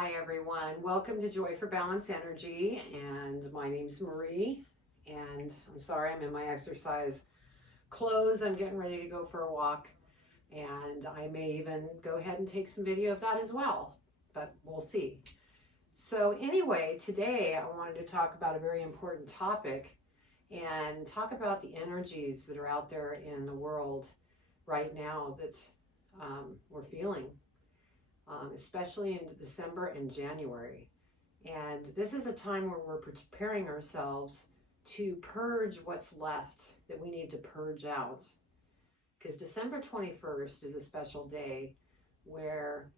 Hi everyone, welcome to Joy for Balance Energy, and my name's Marie, and I'm sorry I'm in my exercise clothes. I'm getting ready to go for a walk, and I may even go ahead and take some video of that as well, but we'll see. So anyway, today I wanted to talk about a very important topic and talk about the energies that are out there in the world right now that we're feeling. Especially in December and January. And this is a time where we're preparing ourselves to purge what's left that we need to purge out. Because December 21st is a special day where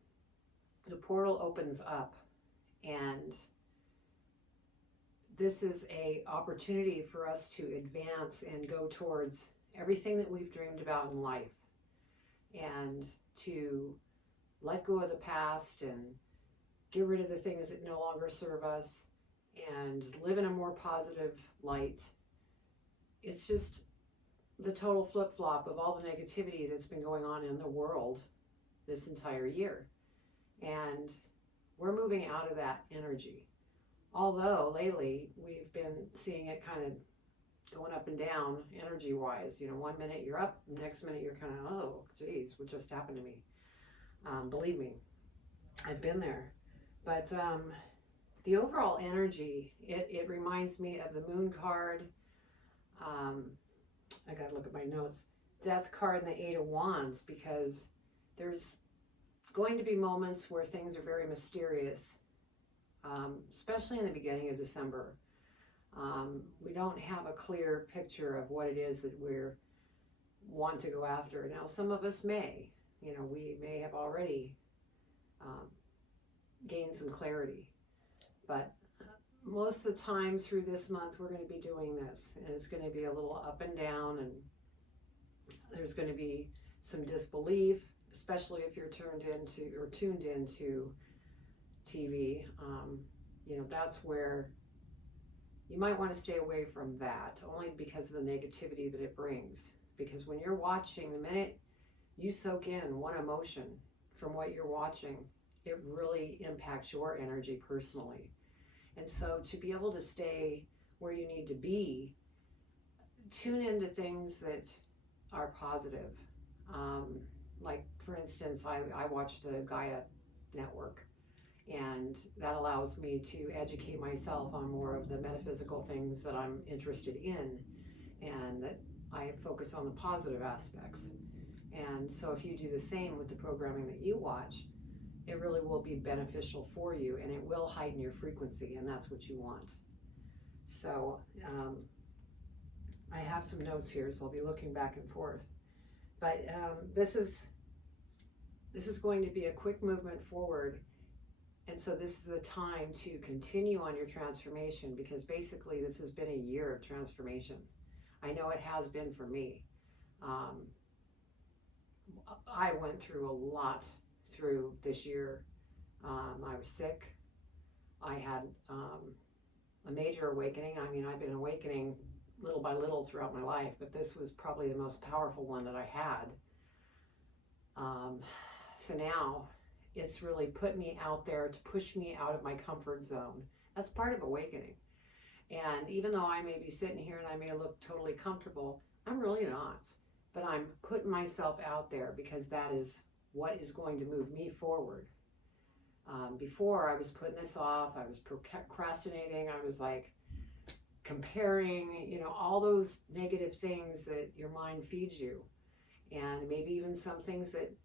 the portal opens up, and this is an opportunity for us to advance and go towards everything that we've dreamed about in life, and to let go of the past and get rid of the things that no longer serve us and live in a more positive light. It's just the total flip-flop of all the negativity that's been going on in the world this entire year. And we're moving out of that energy. Although lately we've been seeing it kind of going up and down energy-wise. You know, one minute you're up, the next minute you're kind of, oh, geez, what just happened to me? Believe me, I've been there. But the overall energy, it reminds me of the Moon card. I gotta look at my notes. Death card and the Eight of Wands, because there's going to be moments where things are very mysterious, especially in the beginning of December. We don't have a clear picture of what it is that we're want to go after. Now, some of us may. You know, we may have already gained some clarity, but most of the time through this month we're going to be doing this, and it's going to be a little up and down, and there's going to be some disbelief, especially if you're tuned into TV. You know, that's where you might want to stay away from that, only because of the negativity that it brings. Because when you're watching, the minute you soak in one emotion from what you're watching, it really impacts your energy personally. And so to be able to stay where you need to be, tune into things that are positive. Like, for instance, I watch the Gaia network, and that allows me to educate myself on more of the metaphysical things that I'm interested in, and that I focus on the positive aspects. And so if you do the same with the programming that you watch, it really will be beneficial for you, and it will heighten your frequency, and that's what you want. So I have some notes here, so I'll be looking back and forth. But this is going to be a quick movement forward, and so this is a time to continue on your transformation, because basically this has been a year of transformation. I know it has been for me. I went through a lot through this year. I was sick. I had a major awakening. I mean, I've been awakening little by little throughout my life, but this was probably the most powerful one that I had. So now it's really put me out there to push me out of my comfort zone. That's part of awakening. And even though I may be sitting here and I may look totally comfortable, I'm really not. But I'm putting myself out there because that is what is going to move me forward. Before, I was putting this off, I was procrastinating, I was like comparing, you know, all those negative things that your mind feeds you. And maybe even some things that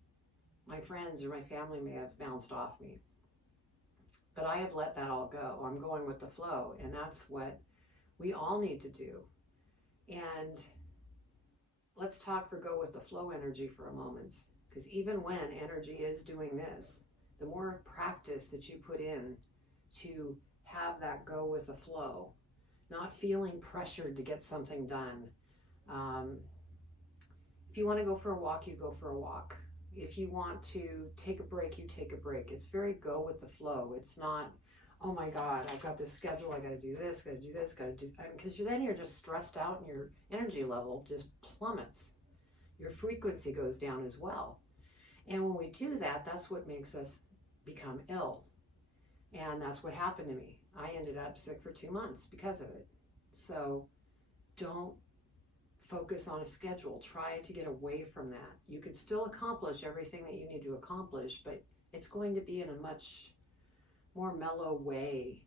my friends or my family may have bounced off me. But I have let that all go. I'm going with the flow, and that's what we all need to do. And let's talk for go with the flow energy for a moment, because even when energy is doing this, the more practice that you put in to have that go with the flow, not feeling pressured to get something done. If you want to go for a walk, you go for a walk. If you want to take a break, you take a break. It's very go with the flow. It's not, oh my God, I've got this schedule, I got to do this, got to do this, got to do, because then you're just stressed out and your energy level just plummets. Your frequency goes down as well. And when we do that, that's what makes us become ill. And that's what happened to me. I ended up sick for 2 months because of it. So don't focus on a schedule. Try to get away from that. You could still accomplish everything that you need to accomplish, but it's going to be in a much more mellow way,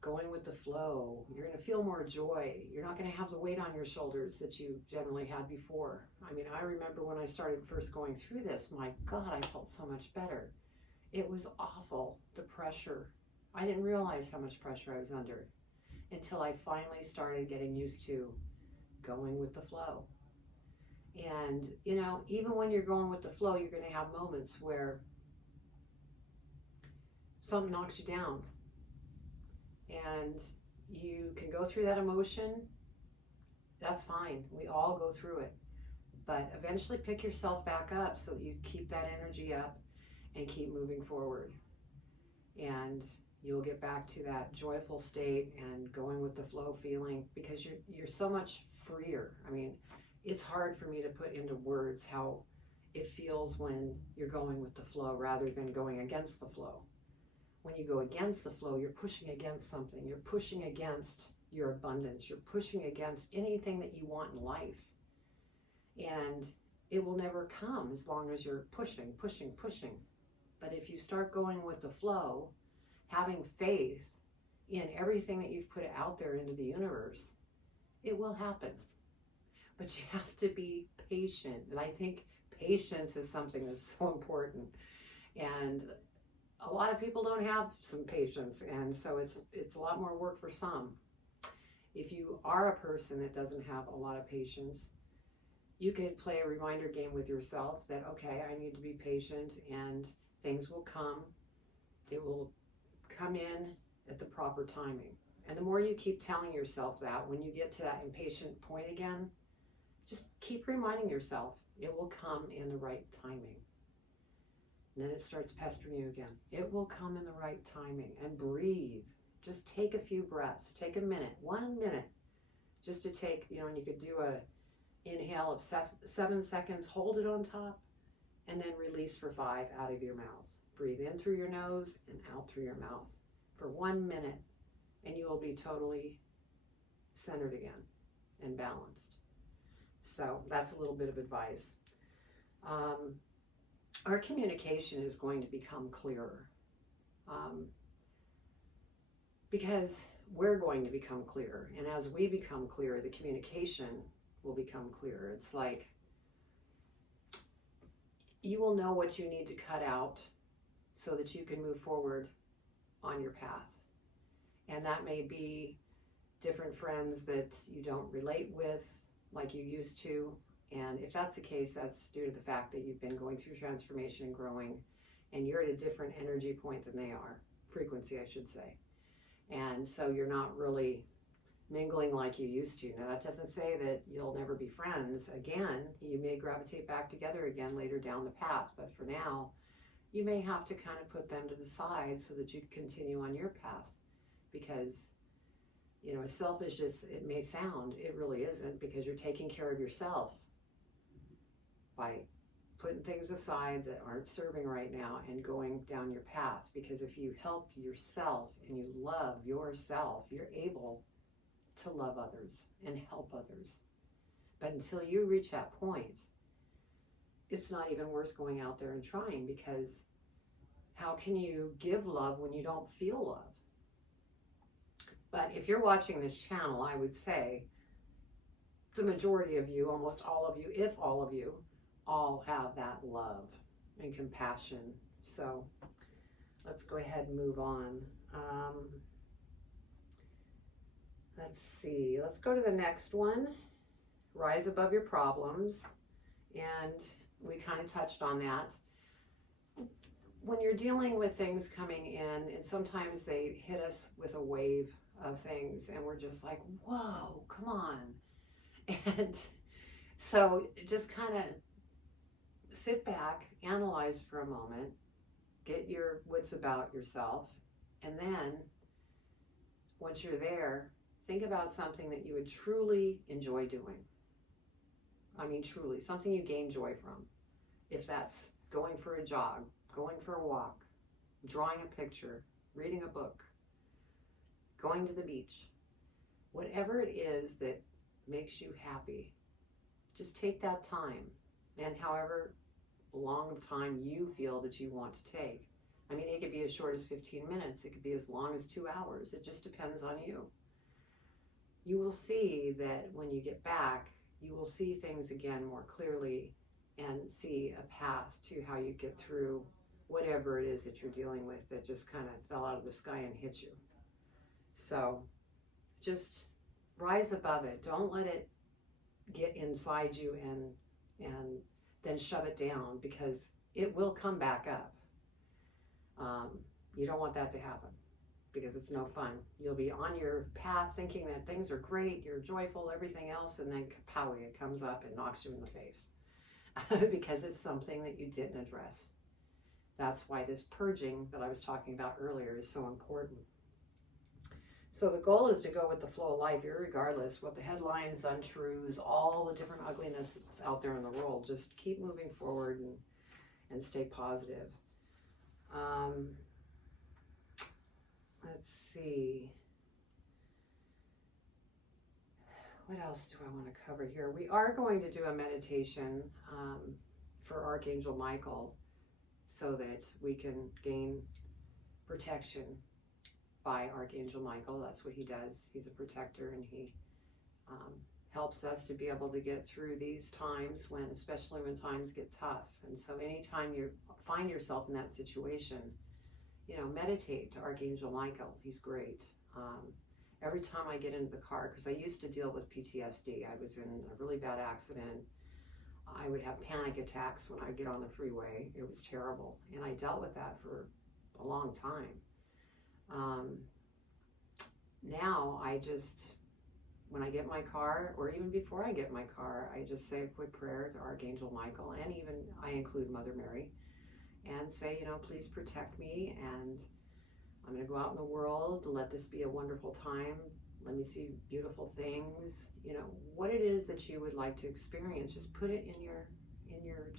going with the flow. You're going to feel more joy. You're not going to have the weight on your shoulders that you generally had before. I mean, I remember when I started first going through this, my God, I felt so much better. It was awful, the pressure. I didn't realize how much pressure I was under until I finally started getting used to going with the flow. And, you know, even when you're going with the flow, you're going to have moments where something knocks you down. And you can go through that emotion. That's fine. We all go through it. But eventually pick yourself back up so that you keep that energy up and keep moving forward. And you'll get back to that joyful state and going with the flow feeling, because you're so much freer. I mean, it's hard for me to put into words how it feels when you're going with the flow rather than going against the flow. When you go against the flow, you're pushing against something. You're pushing against your abundance. You're pushing against anything that you want in life. And it will never come as long as you're pushing, pushing, pushing. But if you start going with the flow, having faith in everything that you've put out there into the universe, it will happen. But you have to be patient. And I think patience is something that's so important. And a lot of people don't have some patience, and so it's a lot more work for some. If you are a person that doesn't have a lot of patience, you could play a reminder game with yourself that, okay, I need to be patient and things will come. It will come in at the proper timing. And the more you keep telling yourself that, when you get to that impatient point again, just keep reminding yourself it will come in the right timing. And then it starts pestering you again. It will come in the right timing. And breathe. Just take a few breaths. Take a minute, 1 minute, just to take, you know, and you could do a inhale of 7 seconds, hold it on top, and then release for 5 out of your mouth. Breathe in through your nose and out through your mouth for 1 minute, and you will be totally centered again and balanced. So that's a little bit of advice. Our communication is going to become clearer because we're going to become clearer. And as we become clearer, the communication will become clearer. It's like you will know what you need to cut out so that you can move forward on your path. And that may be different friends that you don't relate with like you used to. And if that's the case, that's due to the fact that you've been going through transformation and growing, and you're at a different energy point than they are, frequency, I should say. And so you're not really mingling like you used to. Now, that doesn't say that you'll never be friends again. You may gravitate back together again later down the path, but for now, you may have to kind of put them to the side so that you continue on your path. Because, you know, as selfish as it may sound, it really isn't, because you're taking care of yourself by putting things aside that aren't serving right now and going down your path. Because if you help yourself and you love yourself, you're able to love others and help others. But until you reach that point, it's not even worth going out there and trying, because how can you give love when you don't feel love? But if you're watching this channel, I would say the majority of you, almost all of you, if all of you, all have that love and compassion. So let's go ahead and move on. Let's see. Let's go to the next one. Rise above your problems. And we kind of touched on that. When you're dealing with things coming in, and sometimes they hit us with a wave of things, and we're just like, whoa, come on. And so just kind of sit back, analyze for a moment, get your wits about yourself, and then once you're there, think about something that you would truly enjoy doing. I mean, truly, something you gain joy from. If that's going for a jog, going for a walk, drawing a picture, reading a book, going to the beach, whatever it is that makes you happy, just take that time, and however long of time you feel that you want to take. I mean, it could be as short as 15 minutes. It could be as long as 2 hours. It just depends on you. You will see that when you get back, you will see things again more clearly and see a path to how you get through whatever it is that you're dealing with that just kind of fell out of the sky and hit you. So just rise above it. Don't let it get inside you and then shove it down, because it will come back up. You don't want that to happen, because it's no fun. You'll be on your path thinking that things are great, you're joyful, everything else, and then kapowie, it comes up and knocks you in the face because it's something that you didn't address. That's why this purging that I was talking about earlier is so important. So the goal is to go with the flow of life, irregardless what the headlines, untruths, all the different ugliness that's out there in the world. Just keep moving forward and stay positive. Let's see. What else do I want to cover here? We are going to do a meditation for Archangel Michael so that we can gain protection by Archangel Michael. That's what he does. He's a protector, and he helps us to be able to get through these times, especially when times get tough. And so anytime you find yourself in that situation, meditate to Archangel Michael. He's great. Every time I get into the car, because I used to deal with PTSD. I was in a really bad accident. I would have panic attacks when I get on the freeway. It was terrible. And I dealt with that for a long time. Now I just, when I get in my car, or even before I get in my car, I just say a quick prayer to Archangel Michael, and even I include Mother Mary, and say, please protect me, and I'm going to go out in the world, let this be a wonderful time, let me see beautiful things, what it is that you would like to experience, just put it in your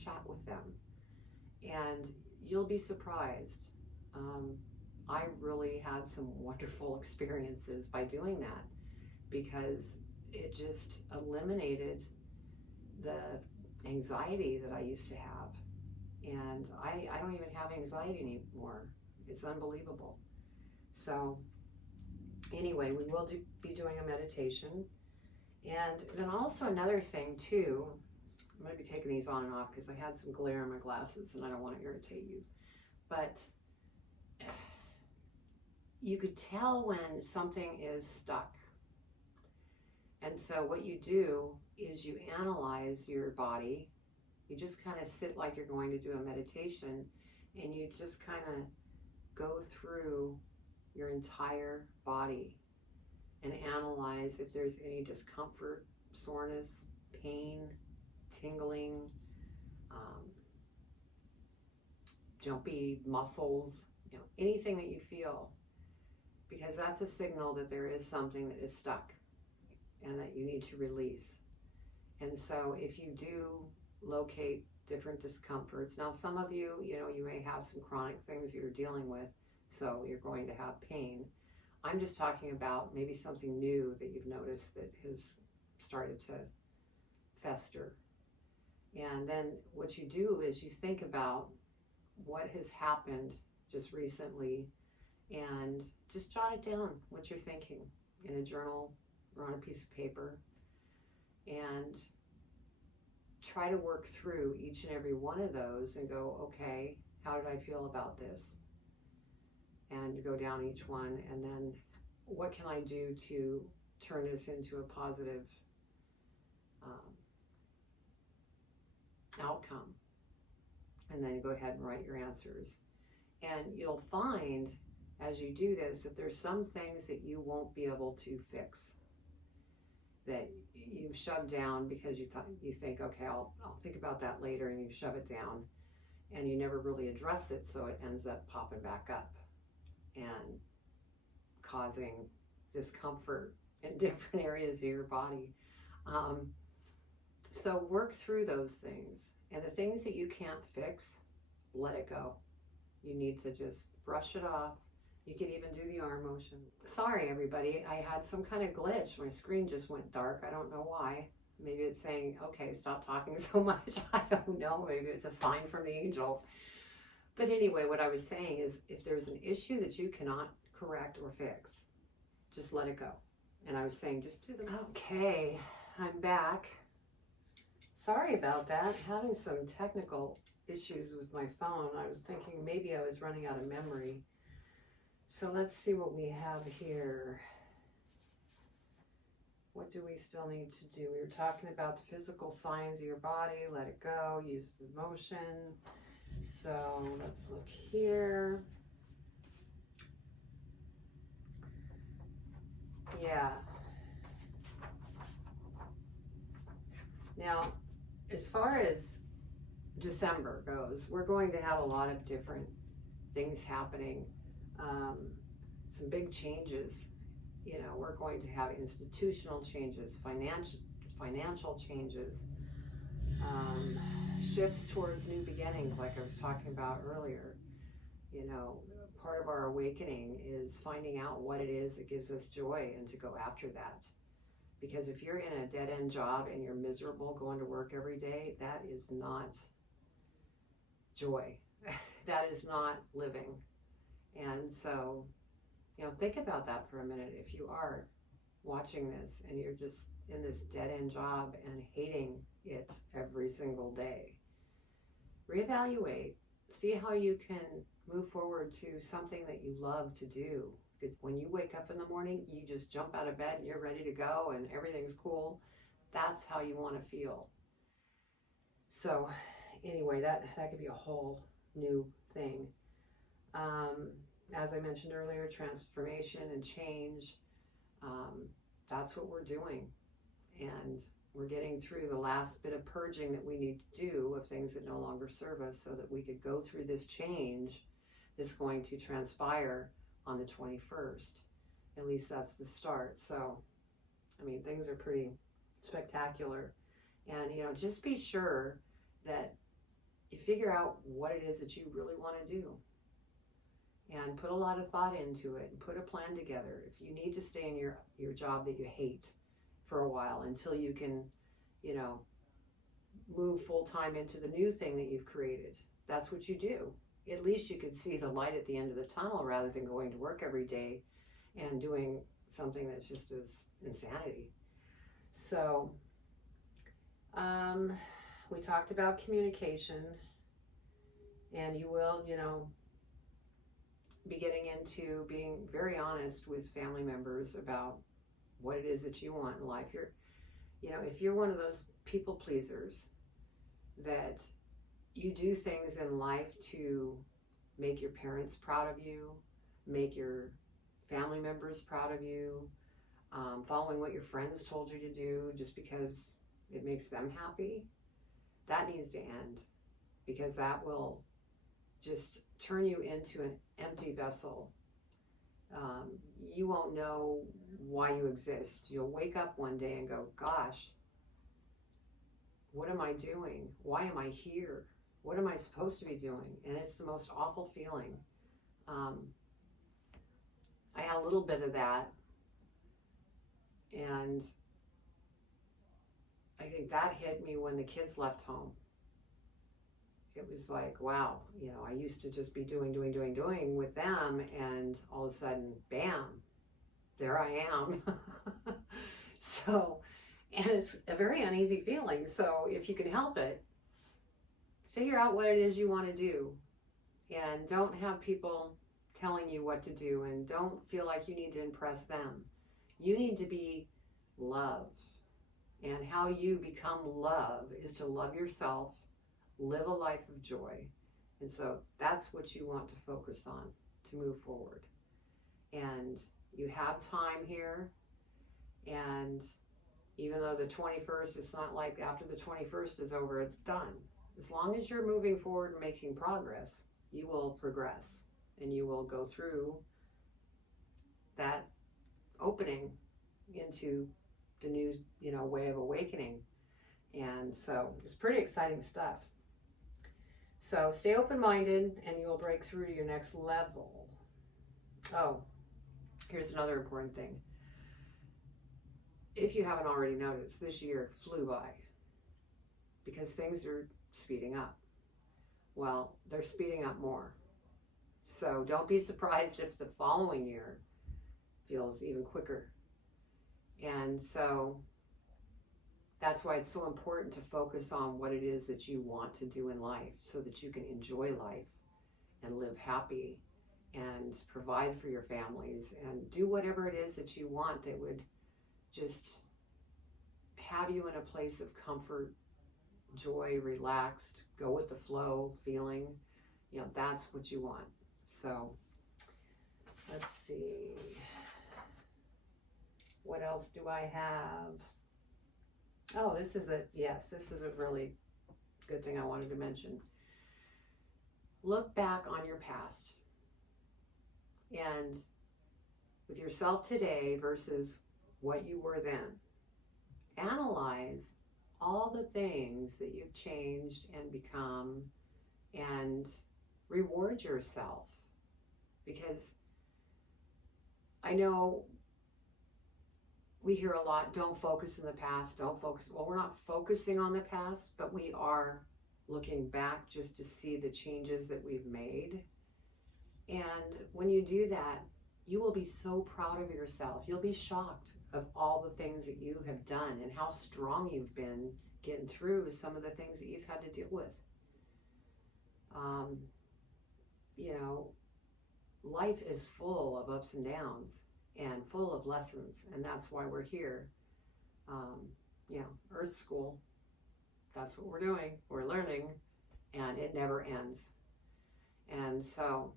chat with them, and you'll be surprised. I really had some wonderful experiences by doing that, because it just eliminated the anxiety that I used to have. And I don't even have anxiety anymore. It's unbelievable. So anyway, we will be doing a meditation. And then also another thing too, I'm going to be taking these on and off because I had some glare in my glasses and I don't want to irritate you. But you could tell when something is stuck. And so what you do is you analyze your body. You just kind of sit like you're going to do a meditation, and you just kind of go through your entire body and analyze if there's any discomfort, soreness, pain, tingling, jumpy muscles, anything that you feel, because that's a signal that there is something that is stuck and that you need to release. And so if you do locate different discomforts, now some of you, you may have some chronic things you're dealing with, so you're going to have pain. I'm just talking about maybe something new that you've noticed that has started to fester. And then what you do is you think about what has happened just recently, and just jot it down, what you're thinking, in a journal or on a piece of paper, and try to work through each and every one of those and go, okay, how did I feel about this? And go down each one, and then what can I do to turn this into a positive outcome? And then go ahead and write your answers. And you'll find as you do this that there's some things that you won't be able to fix, that you shove down because you think, okay, I'll think about that later, and you shove it down and you never really address it, so it ends up popping back up and causing discomfort in different areas of your body. So work through those things, and the things that you can't fix, let it go. You need to just brush it off You could even do the arm motion. Sorry, everybody. I had some kind of glitch. My screen just went dark. I don't know why. Maybe it's saying, okay, stop talking so much. I don't know. Maybe it's a sign from the angels. But anyway, what I was saying is if there's an issue that you cannot correct or fix, just let it go. And I was saying, just do them. Okay, I'm back. Sorry about that. Having some technical issues with my phone. I was thinking maybe I was running out of memory. So let's see what we have here. What do we still need to do? We were talking about the physical signs of your body. Let it go. Use the motion. So let's look here. Yeah. Now, as far as December goes, we're going to have a lot of different things happening. Some big changes. You know, we're going to have institutional changes, financial changes, shifts towards new beginnings, like I was talking about earlier. You know, part of our awakening is finding out what it is that gives us joy and to go after that. Because if you're in a dead-end job and you're miserable going to work every day, that is not joy. That is not living. And so, you know, think about that for a minute. If you are watching this and you're just in this dead-end job and hating it every single day, reevaluate. See how you can move forward to something that you love to do. When you wake up in the morning, you just jump out of bed and you're ready to go and everything's cool. That's how you want to feel. So anyway, that could be a whole new thing. As I mentioned earlier, transformation and change, that's what we're doing. And we're getting through the last bit of purging that we need to do of things that no longer serve us so that we could go through this change that's going to transpire on the 21st. At least that's the start. So, I mean, things are pretty spectacular. And, you know, just be sure that you figure out what it is that you really want to do. And put a lot of thought into it and put a plan together. If you need to stay in your job that you hate for a while until you can, you know, move full-time into the new thing that you've created, that's what you do. At least you could see the light at the end of the tunnel rather than going to work every day and doing something that's just as insanity. So we talked about communication, and you will, you know, be getting into being very honest with family members about what it is that you want in life. You know, if you're one of those people pleasers that you do things in life to make your parents proud of you, make your family members proud of you, following what your friends told you to do just because it makes them happy, that needs to end, because that will just turn you into an empty vessel. You won't know why you exist. You'll wake up one day and go, gosh, what am I doing? Why am I here? What am I supposed to be doing? And it's the most awful feeling. I had a little bit of that, and I think that hit me when the kids left home. It was like, wow, you know, I used to just be doing with them, and all of a sudden, bam, there I am. So, and it's a very uneasy feeling. So if you can help it, figure out what it is you want to do, and don't have people telling you what to do, and don't feel like you need to impress them. You need to be love. And how you become love is to love yourself, live a life of joy. And so that's what you want to focus on to move forward. And you have time here. And even though the 21st, it's not like after the 21st is over, it's done. As long as you're moving forward and making progress, you will progress. And you will go through that opening into the new, you know, way of awakening. And so it's pretty exciting stuff. So stay open-minded and you will break through to your next level. Oh, here's another important thing. If you haven't already noticed, this year flew by because things are speeding up. Well, they're speeding up more. So don't be surprised if the following year feels even quicker. And so that's why it's so important to focus on what it is that you want to do in life so that you can enjoy life and live happy and provide for your families and do whatever it is that you want that would just have you in a place of comfort, joy, relaxed, go with the flow feeling. That's what you want. So let's see. What else do I have? Oh, this is a really good thing I wanted to mention. Look back on your past and with yourself today versus what you were then. Analyze all the things that you've changed and become and reward yourself. Because I know we hear a lot, don't focus in the past, don't focus. Well, we're not focusing on the past, but we are looking back just to see the changes that we've made. And when you do that, you will be so proud of yourself. You'll be shocked of all the things that you have done and how strong you've been getting through some of the things that you've had to deal with. Life is full of ups and downs and full of lessons, and that's why we're here. Earth School, that's what we're doing. We're learning, and it never ends. And so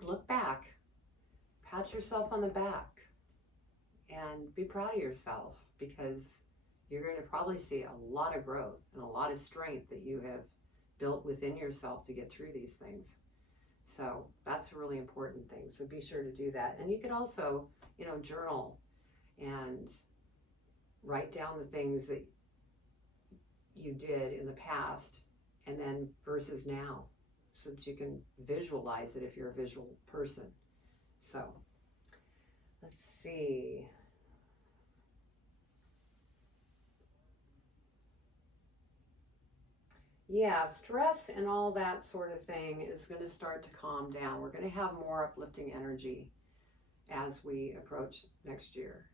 look back, pat yourself on the back, and be proud of yourself, because you're going to probably see a lot of growth and a lot of strength that you have built within yourself to get through these things. So that's a really important thing. So be sure to do that. And you can also, journal and write down the things that you did in the past and then versus now, so that you can visualize it if you're a visual person. So let's see. Yeah, stress and all that sort of thing is going to start to calm down. We're going to have more uplifting energy as we approach next year.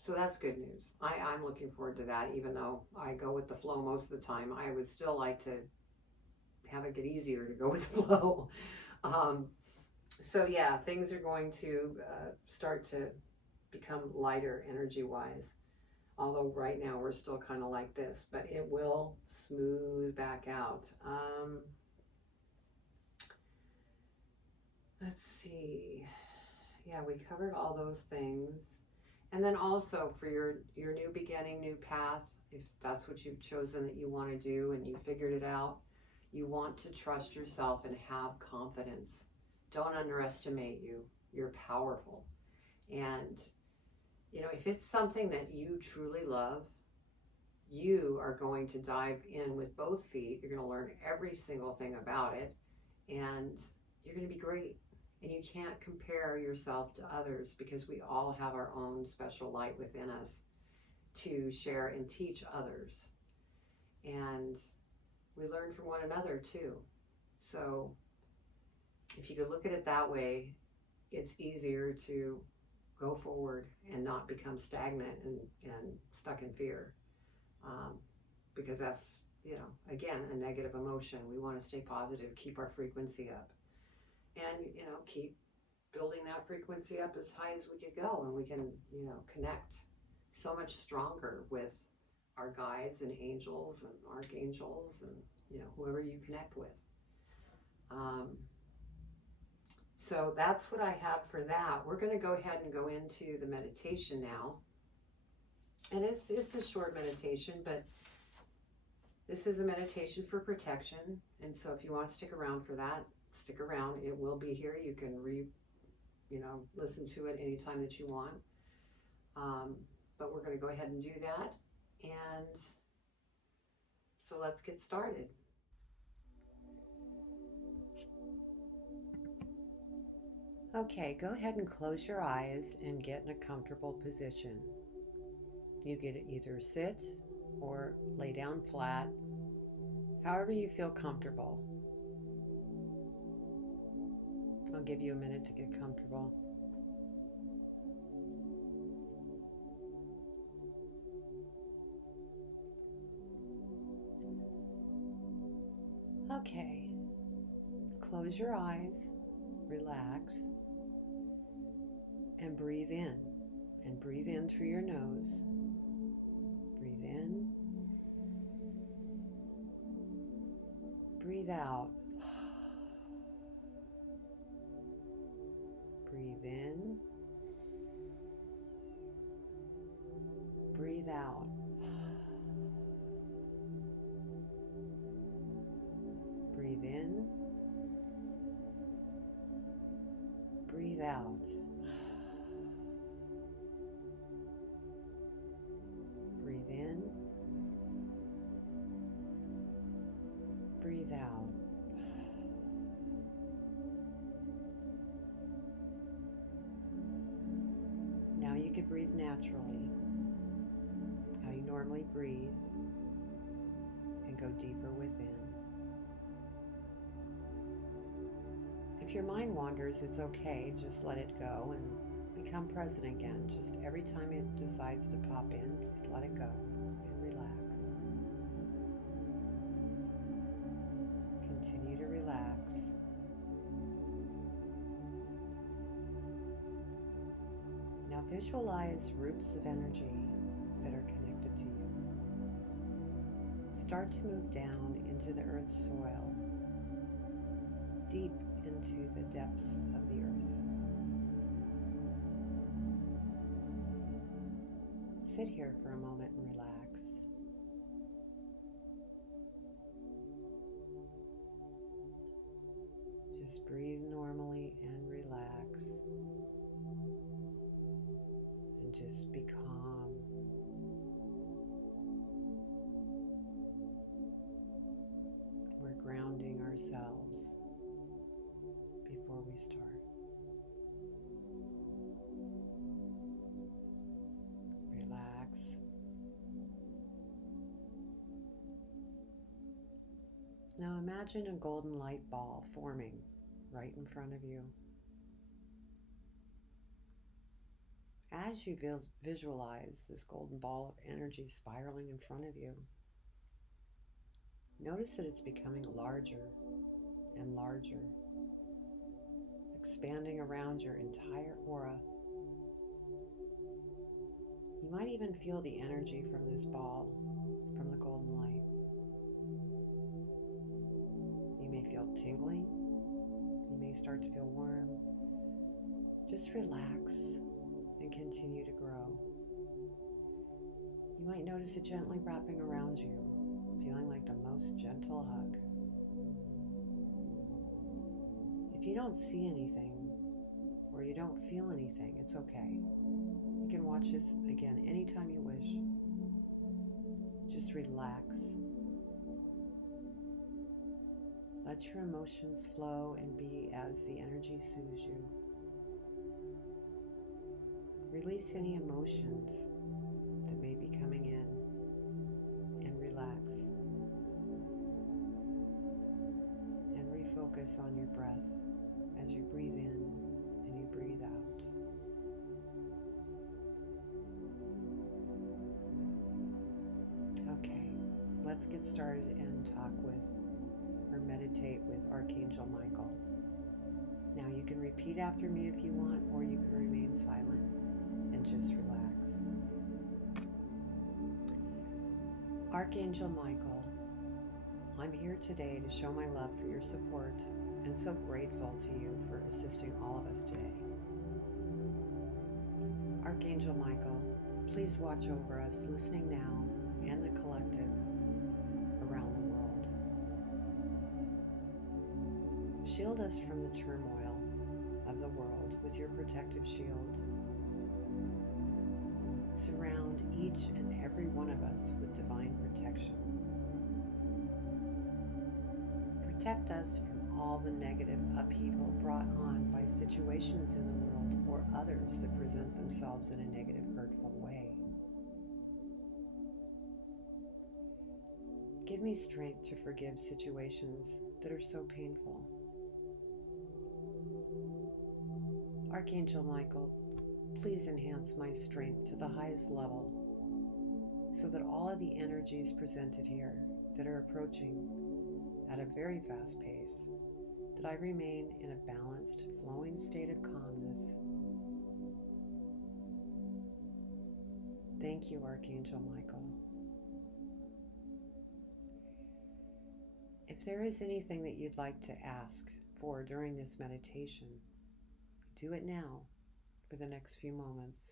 So that's good news. I'm looking forward to that, even though I go with the flow most of the time. I would still like to have it get easier to go with the flow. So yeah, things are going to start to become lighter energy-wise. Although right now we're still kind of like this, but it will smooth back out. Let's see. Yeah, we covered all those things. And then also for your new beginning, new path, if that's what you've chosen that you want to do and you figured it out, you want to trust yourself and have confidence. Don't underestimate you. You're powerful. And if it's something that you truly love, you are going to dive in with both feet. You're going to learn every single thing about it, and you're going to be great. And you can't compare yourself to others, because we all have our own special light within us to share and teach others. And we learn from one another too. So if you could look at it that way, it's easier to go forward and not become stagnant and stuck in fear, because that's, again, a negative emotion. We want to stay positive, keep our frequency up, and keep building that frequency up as high as we could go, and we can connect so much stronger with our guides and angels and archangels and whoever you connect with. So that's what I have for that. We're going to go ahead and go into the meditation now. And it's a short meditation, but this is a meditation for protection. And so if you want to stick around for that, stick around. It will be here. You can listen to it anytime that you want. But we're going to go ahead and do that. And so let's get started. Okay, go ahead and close your eyes and get in a comfortable position. You get to either sit or lay down flat, however you feel comfortable. I'll give you a minute to get comfortable. Okay, close your eyes, relax, and breathe in. And breathe in through your nose. Breathe in. Breathe out. Breathe in. Breathe out. Breathe in. Breathe out. Breathe in. Breathe out. Now you can breathe naturally, how you normally breathe, and go deeper within. If your mind wanders, it's okay, just let it go and become present again. Just every time it decides to pop in, just let it go and relax. Continue to relax. Now visualize roots of energy that are connected to you. Start to move down into the earth's soil, deep into the depths of the earth. Sit here for a moment and relax. Just breathe normally and relax. And just be calm. We're grounding ourselves before we start. Relax. Now imagine a golden light ball forming right in front of you. As you visualize this golden ball of energy spiraling in front of you, notice that it's becoming larger and larger, expanding around your entire aura. You might even feel the energy from this ball, from the golden light. You may feel tingling. You may start to feel warm. Just relax and continue to grow. You might notice it gently wrapping around you, feeling like the most gentle hug. If you don't see anything or you don't feel anything, it's okay. You can watch this again anytime you wish. Just relax. Let your emotions flow and be as the energy soothes you. Release any emotions that may be coming in and relax. And refocus on your breath as you breathe in and you breathe out. Okay, let's get started and talk with or meditate with Archangel Michael. Now you can repeat after me if you want, or you can remain silent and just relax. Archangel Michael, I'm here today to show my love for your support and so grateful to you for assisting all of us today. Archangel Michael, please watch over us listening now and the collective around the world. Shield us from the turmoil of the world with your protective shield. Surround each and every one of us with divine protection. Protect us from all the negative upheaval brought on by situations in the world or others that present themselves in a negative, hurtful way. Give me strength to forgive situations that are so painful. Archangel Michael, please enhance my strength to the highest level so that all of the energies presented here that are approaching at a very fast pace, that I remain in a balanced, flowing state of calmness. Thank you, Archangel Michael. If there is anything that you'd like to ask for during this meditation, do it now for the next few moments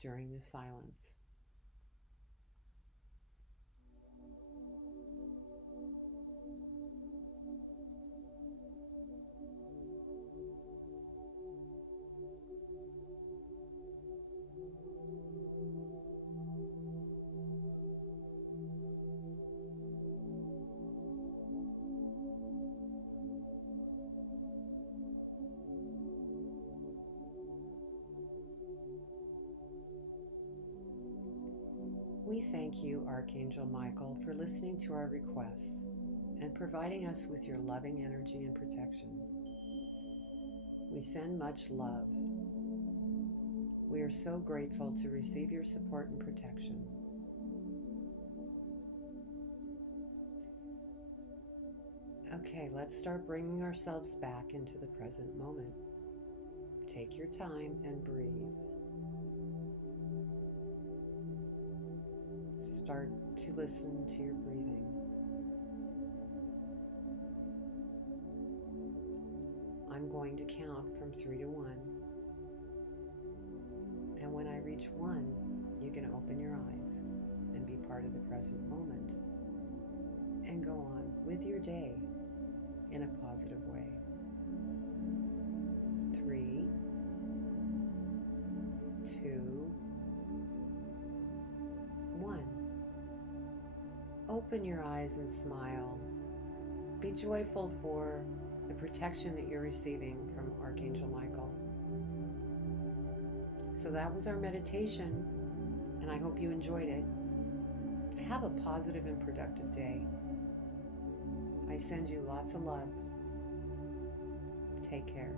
during the silence. We thank you, Archangel Michael, for listening to our requests and providing us with your loving energy and protection. We send much love. We are so grateful to receive your support and protection. Okay, let's start bringing ourselves back into the present moment. Take your time and breathe. Start to listen to your breathing. I'm going to count from 3 to 1. And when I reach 1, you can open your eyes and be part of the present moment and go on with your day in a positive way. 3, 2, 1. Open your eyes and smile. Be joyful for the protection that you're receiving from Archangel Michael. So that was our meditation, and I hope you enjoyed it. Have a positive and productive day. I send you lots of love. Take care.